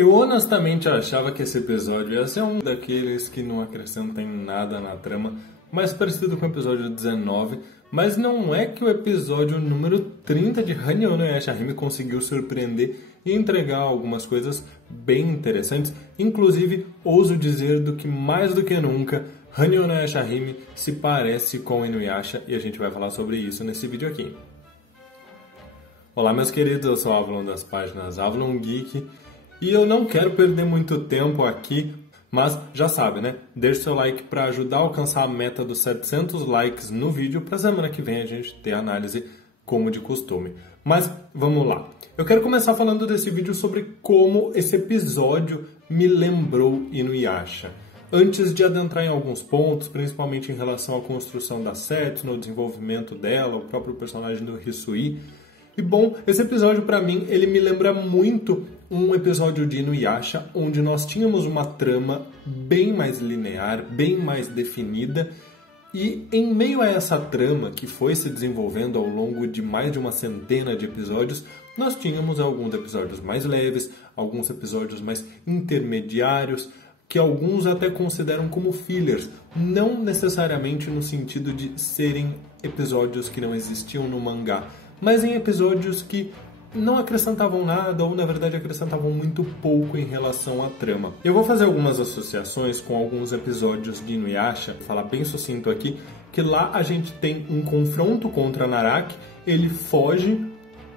Eu honestamente achava que esse episódio ia ser um daqueles que não acrescentam em nada na trama, mais parecido com o episódio 19, mas não é que o episódio número 30 de Hanyo no Yashahime conseguiu surpreender e entregar algumas coisas bem interessantes. Inclusive, ouso dizer do que mais do que nunca, Hanyo no Yashahime se parece com Inuyasha e a gente vai falar sobre isso nesse vídeo aqui. Olá meus queridos, eu sou o Avalon das páginas Avalon Geek e eu não quero perder muito tempo aqui, mas já sabe, né? Deixe seu like para ajudar a alcançar a meta dos 700 likes no vídeo para semana que vem a gente ter análise como de costume. Mas vamos lá. Eu quero começar falando desse vídeo sobre como esse episódio me lembrou Inuyasha. Antes de adentrar em alguns pontos, principalmente em relação à construção da Setsuno, no desenvolvimento dela, o próprio personagem do Hisui. E bom, esse episódio pra mim, ele me lembra muito um episódio de Inuyasha, onde nós tínhamos uma trama bem mais linear, bem mais definida, e em meio a essa trama que foi se desenvolvendo ao longo de mais de uma centena de episódios, nós tínhamos alguns episódios mais leves, alguns episódios mais intermediários, que alguns até consideram como fillers, não necessariamente no sentido de serem episódios que não existiam no mangá, mas em episódios que não acrescentavam nada ou, na verdade, acrescentavam muito pouco em relação à trama. Eu vou fazer algumas associações com alguns episódios de Inuyasha, vou falar bem sucinto aqui, que lá a gente tem um confronto contra Naraki, ele foge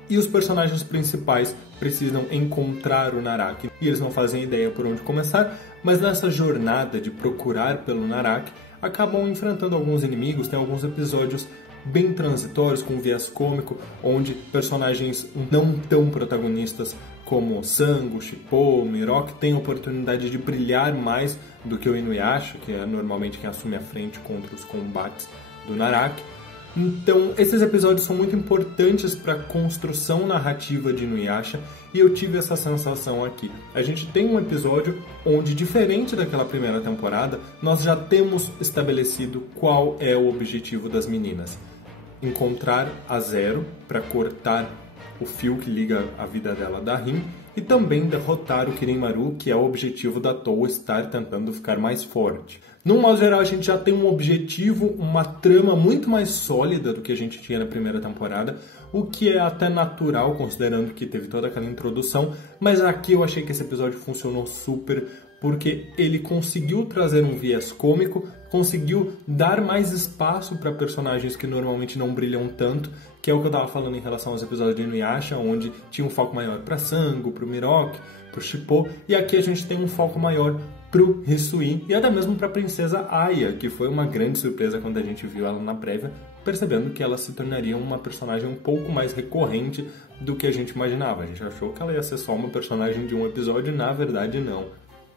e os personagens principais precisam encontrar o Naraki. E eles não fazem ideia por onde começar, mas nessa jornada de procurar pelo Naraki, acabam enfrentando alguns inimigos, tem alguns episódios bem transitórios, com viés cômico, onde personagens não tão protagonistas como Sango, Shippo, Miroki têm a oportunidade de brilhar mais do que o Inuyasha, que é normalmente quem assume a frente contra os combates do Naraki. Então, esses episódios são muito importantes para a construção narrativa de Inuyasha e eu tive essa sensação aqui. A gente tem um episódio onde, diferente daquela primeira temporada, nós já temos estabelecido qual é o objetivo das meninas. Encontrar a Zero para cortar o fio que liga a vida dela da Rin e também derrotar o Kirinmaru, que é o objetivo da Tou estar tentando ficar mais forte. No modo geral, a gente já tem um objetivo, uma trama muito mais sólida do que a gente tinha na primeira temporada, o que é até natural, considerando que teve toda aquela introdução, mas aqui eu achei que esse episódio funcionou super, porque ele conseguiu trazer um viés cômico, conseguiu dar mais espaço para personagens que normalmente não brilham tanto, que é o que eu estava falando em relação aos episódios de Inuyasha, onde tinha um foco maior para Sango, para o Miroki, para o Shippo, e aqui a gente tem um foco maior para o Hisui e até mesmo para a princesa Aya, que foi uma grande surpresa quando a gente viu ela na prévia, percebendo que ela se tornaria uma personagem um pouco mais recorrente do que a gente imaginava. A gente achou que ela ia ser só uma personagem de um episódio e na verdade não.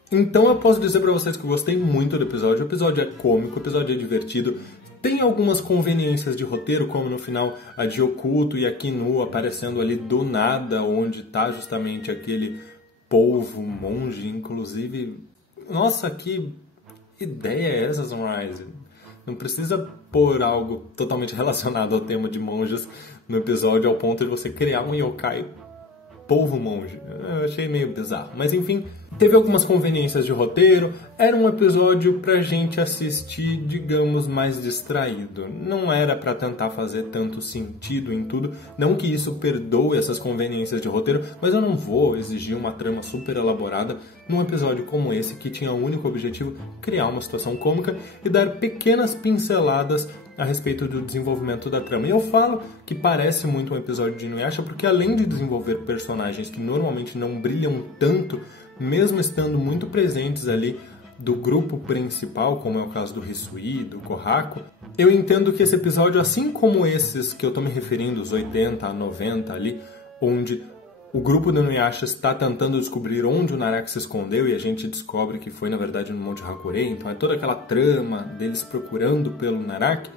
Então eu posso dizer pra vocês que eu gostei muito do episódio. O episódio é cômico, o episódio é divertido. Tem algumas conveniências de roteiro, como no final a de Okuto e a Kinu aparecendo ali do nada, onde tá justamente aquele polvo monge, inclusive. Nossa, que ideia é essa, Sunrise? Não precisa pôr algo totalmente relacionado ao tema de monges no episódio ao ponto de você criar um yokai polvo monge. Eu achei meio bizarro. Mas enfim, teve algumas conveniências de roteiro. Era um episódio pra gente assistir, digamos, mais distraído. Não era pra tentar fazer tanto sentido em tudo. Não que isso perdoe essas conveniências de roteiro, mas eu não vou exigir uma trama super elaborada num episódio como esse, que tinha o único objetivo criar uma situação cômica e dar pequenas pinceladas a respeito do desenvolvimento da trama. E eu falo que parece muito um episódio de Inuyasha porque, além de desenvolver personagens que normalmente não brilham tanto, mesmo estando muito presentes ali do grupo principal, como é o caso do Hisui, do Kohaku, eu entendo que esse episódio, assim como esses que eu estou me referindo, os 80 a 90 ali, onde o grupo do Inuyasha está tentando descobrir onde o Naraki se escondeu e a gente descobre que foi, na verdade, no Monte Hakurei, então é toda aquela trama deles procurando pelo Naraki.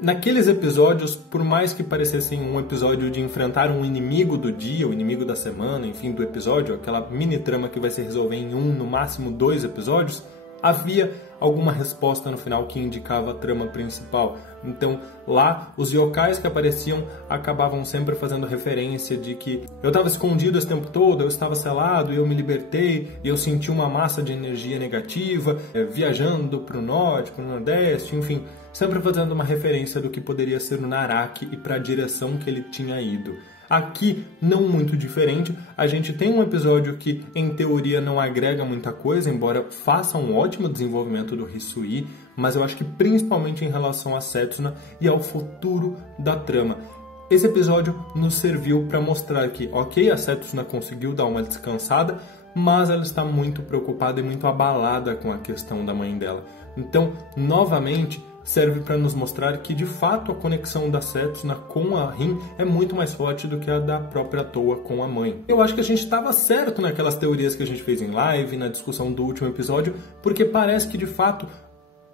Naqueles episódios, por mais que parecessem um episódio de enfrentar um inimigo do dia, o inimigo da semana, enfim, do episódio, aquela mini trama que vai se resolver em um, no máximo 2 episódios, havia alguma resposta no final que indicava a trama principal. Então lá os yokais que apareciam acabavam sempre fazendo referência de que eu estava escondido esse tempo todo, eu estava selado e eu me libertei e eu senti uma massa de energia negativa viajando para o norte, para o nordeste, enfim, sempre fazendo uma referência do que poderia ser o Naraki e para a direção que ele tinha ido. Aqui, não muito diferente, a gente tem um episódio que, em teoria, não agrega muita coisa, embora faça um ótimo desenvolvimento do Hisui, mas eu acho que principalmente em relação a Setsuna e ao futuro da trama. Esse episódio nos serviu para mostrar que, ok, a Setsuna conseguiu dar uma descansada, mas ela está muito preocupada e muito abalada com a questão da mãe dela. Então, novamente, serve para nos mostrar que, de fato, a conexão da Setsuna com a Rin é muito mais forte do que a da própria Towa com a mãe. Eu acho que a gente estava certo naquelas teorias que a gente fez em live, na discussão do último episódio, porque parece que, de fato,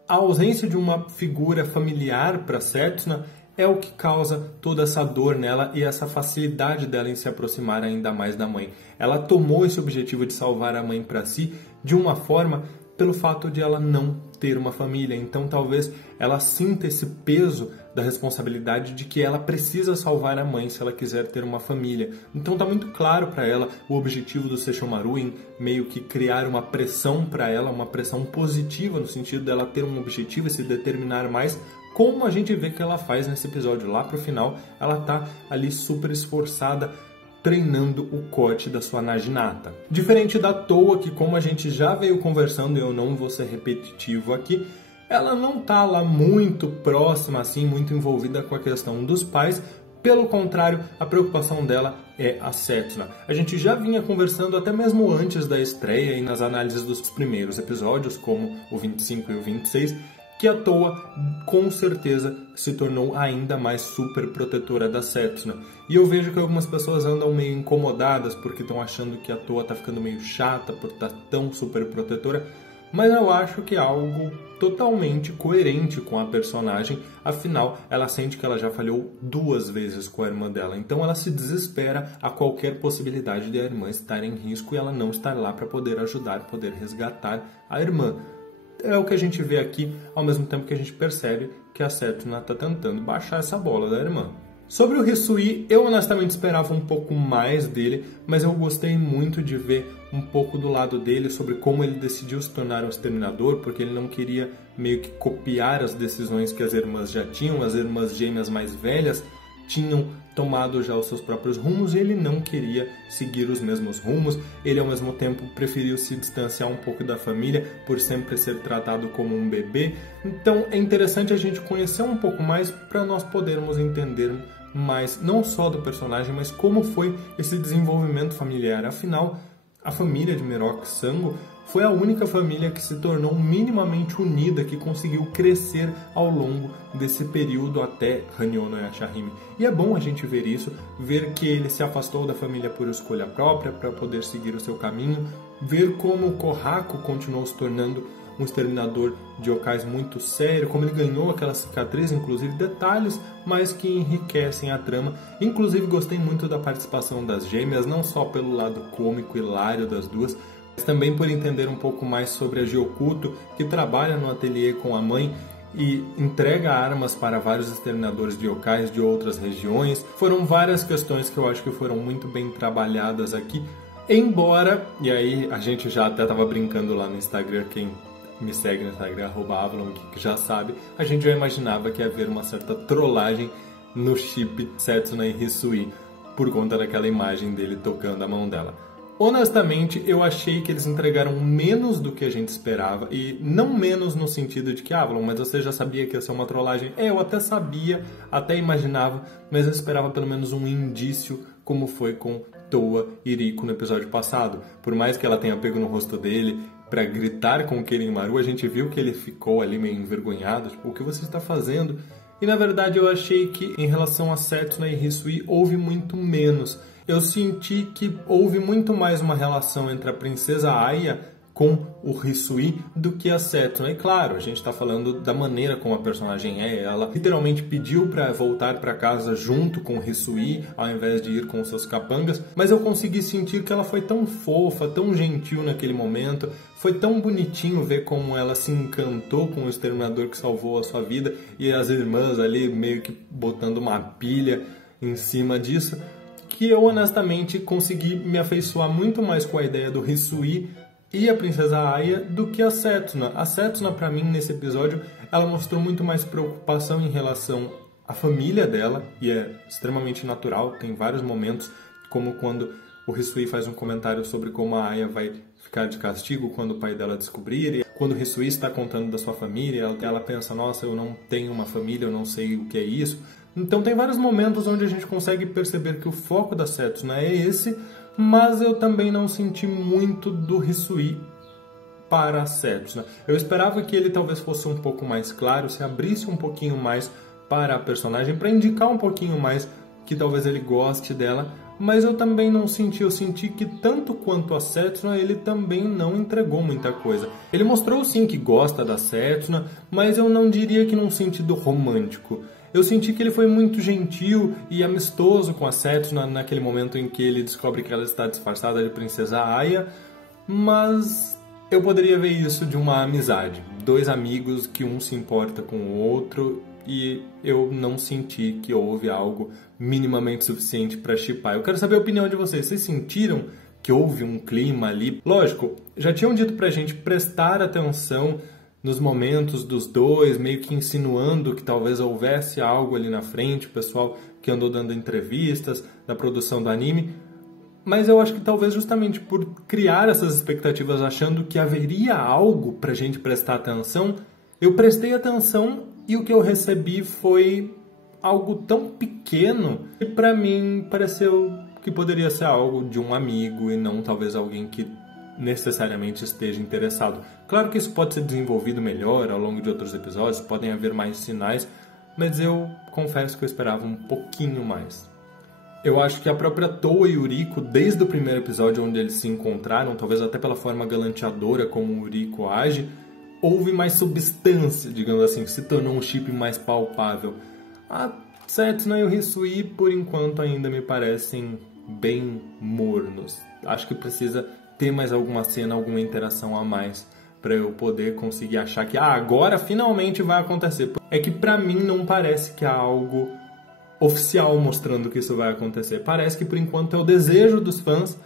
a ausência de uma figura familiar para Setsuna é o que causa toda essa dor nela e essa facilidade dela em se aproximar ainda mais da mãe. Ela tomou esse objetivo de salvar a mãe para si de uma forma pelo fato de ela não ter uma família. Então talvez ela sinta esse peso da responsabilidade de que ela precisa salvar a mãe se ela quiser ter uma família. Então tá muito claro para ela o objetivo do Sesshomaru em meio que criar uma pressão para ela, uma pressão positiva no sentido dela ter um objetivo e se determinar mais, como a gente vê que ela faz nesse episódio. Lá pro final ela tá ali super esforçada treinando o corte da sua Naginata. Diferente da Towa, que como a gente já veio conversando, e eu não vou ser repetitivo aqui, ela não tá lá muito próxima, assim, muito envolvida com a questão dos pais. Pelo contrário, a preocupação dela é a Setsuna. A gente já vinha conversando até mesmo antes da estreia e nas análises dos primeiros episódios, como o 25 e o 26, que a Towa com certeza se tornou ainda mais super protetora da Setsuna. E eu vejo que algumas pessoas andam meio incomodadas porque estão achando que a Towa está ficando meio chata por estar tão super protetora, mas eu acho que é algo totalmente coerente com a personagem, afinal ela sente que ela já falhou 2 vezes com a irmã dela, então ela se desespera a qualquer possibilidade de a irmã estar em risco e ela não estar lá para poder ajudar, poder resgatar a irmã. É o que a gente vê aqui, ao mesmo tempo que a gente percebe que a Setsuna está tentando baixar essa bola da irmã. Sobre o Hisui, eu honestamente esperava um pouco mais dele, mas eu gostei muito de ver um pouco do lado dele sobre como ele decidiu se tornar um exterminador, porque ele não queria meio que copiar as decisões que as irmãs já tinham, as irmãs gêmeas mais velhas tinham tomado já os seus próprios rumos e ele não queria seguir os mesmos rumos. Ele ao mesmo tempo preferiu se distanciar um pouco da família por sempre ser tratado como um bebê. Então é interessante a gente conhecer um pouco mais para nós podermos entender mais não só do personagem, mas como foi esse desenvolvimento familiar. Afinal, a família de Miroku Sango foi a única família que se tornou minimamente unida, que conseguiu crescer ao longo desse período até Hanyo no Yashahime. E é bom a gente ver isso, ver que ele se afastou da família por escolha própria, para poder seguir o seu caminho, ver como o Kohaku continuou se tornando um exterminador de yokais muito sério, como ele ganhou aquela cicatriz, inclusive detalhes, mas que enriquecem a trama. Inclusive gostei muito da participação das gêmeas, não só pelo lado cômico e hilário das duas, mas também por entender um pouco mais sobre a Gyoukuto, que trabalha no ateliê com a mãe e entrega armas para vários exterminadores de yokais de outras regiões. Foram várias questões que eu acho que foram muito bem trabalhadas aqui, embora, e aí a gente já até estava brincando lá no Instagram, quem me segue no Instagram, @Avalon, que já sabe, a gente já imaginava que ia haver uma certa trollagem no chip Setsuna e Hisui, por conta daquela imagem dele tocando a mão dela. Honestamente, eu achei que eles entregaram menos do que a gente esperava, e não menos no sentido de que, Avalon, mas você já sabia que ia ser uma trollagem? Eu até sabia, até imaginava, mas eu esperava pelo menos um indício, como foi com Towa e Riko no episódio passado. Por mais que ela tenha pego no rosto dele para gritar com o Kirimaru, a gente viu que ele ficou ali meio envergonhado, tipo, o que você está fazendo? E na verdade eu achei que em relação a Setsuna e Hisui houve muito menos. Eu senti que houve muito mais uma relação entre a princesa Aya com o Hisui do que a Setsuna. E claro, a gente está falando da maneira como a personagem é. Ela literalmente pediu para voltar para casa junto com o Hisui, ao invés de ir com os seus capangas, mas eu consegui sentir que ela foi tão fofa, tão gentil naquele momento. Foi tão bonitinho ver como ela se encantou com o exterminador que salvou a sua vida e as irmãs ali meio que botando uma pilha em cima disso, que eu honestamente consegui me afeiçoar muito mais com a ideia do Hisui e a Princesa Aya do que a Setsuna. A Setsuna, pra mim, nesse episódio, ela mostrou muito mais preocupação em relação à família dela, e é extremamente natural. Tem vários momentos, como quando o Hisui faz um comentário sobre como a Aya vai ficar de castigo quando o pai dela descobrir, e quando o Hisui está contando da sua família, ela pensa, nossa, eu não tenho uma família, eu não sei o que é isso. Então tem vários momentos onde a gente consegue perceber que o foco da Setsuna é esse, mas eu também não senti muito do Hisui para a Setsuna. Eu esperava que ele talvez fosse um pouco mais claro, se abrisse um pouquinho mais para a personagem, para indicar um pouquinho mais que talvez ele goste dela, mas eu também não senti. Eu senti que tanto quanto a Setsuna, ele também não entregou muita coisa. Ele mostrou sim que gosta da Setsuna, mas eu não diria que num sentido romântico. Eu senti que ele foi muito gentil e amistoso com a Setsuna naquele momento em que ele descobre que ela está disfarçada de Princesa Aya, mas eu poderia ver isso de uma amizade. Dois amigos que um se importa com o outro, e eu não senti que houve algo minimamente suficiente para shippar. Eu quero saber a opinião de vocês. Vocês sentiram que houve um clima ali? Lógico, já tinham dito pra gente prestar atenção nos momentos dos dois, meio que insinuando que talvez houvesse algo ali na frente, o pessoal que andou dando entrevistas da produção do anime. Mas eu acho que talvez justamente por criar essas expectativas achando que haveria algo pra gente prestar atenção, eu prestei atenção e o que eu recebi foi algo tão pequeno que pra mim pareceu que poderia ser algo de um amigo e não talvez alguém que necessariamente esteja interessado. Claro que isso pode ser desenvolvido melhor ao longo de outros episódios, podem haver mais sinais, mas eu confesso que eu esperava um pouquinho mais. Eu acho que a própria Toa e o Riko, desde o primeiro episódio onde eles se encontraram, talvez até pela forma galanteadora como o Riko age, houve mais substância, digamos assim, se tornou um chip mais palpável. A Setsuna e o Hisui, por enquanto, ainda me parecem bem mornos. Acho que precisa ter mais alguma cena, alguma interação a mais para eu poder conseguir achar que agora finalmente vai acontecer. É que pra mim não parece que há algo oficial mostrando que isso vai acontecer. Parece que por enquanto é o desejo dos fãs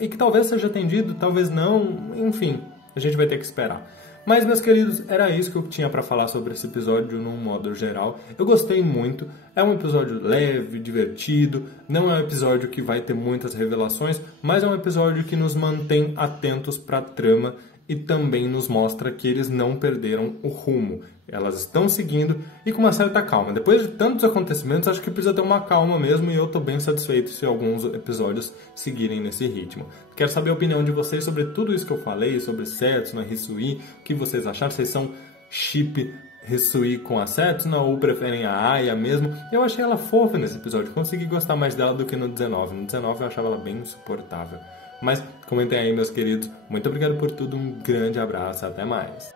e que talvez seja atendido, talvez não, enfim, a gente vai ter que esperar. Mas, meus queridos, era isso que eu tinha para falar sobre esse episódio num modo geral. Eu gostei muito, é um episódio leve, divertido, não é um episódio que vai ter muitas revelações, mas é um episódio que nos mantém atentos para a trama e também nos mostra que eles não perderam o rumo. Elas estão seguindo e com uma certa calma. Depois de tantos acontecimentos, acho que precisa ter uma calma mesmo e eu estou bem satisfeito se alguns episódios seguirem nesse ritmo. Quero saber a opinião de vocês sobre tudo isso que eu falei, sobre Setsuna, Hisui, o que vocês acharam? Vocês são chip Hisui com a Setsuna ou preferem a Aya mesmo? Eu achei ela fofa nesse episódio, consegui gostar mais dela do que no 19. No 19 eu achava ela bem insuportável. Mas comentem aí, meus queridos. Muito obrigado por tudo, um grande abraço, até mais.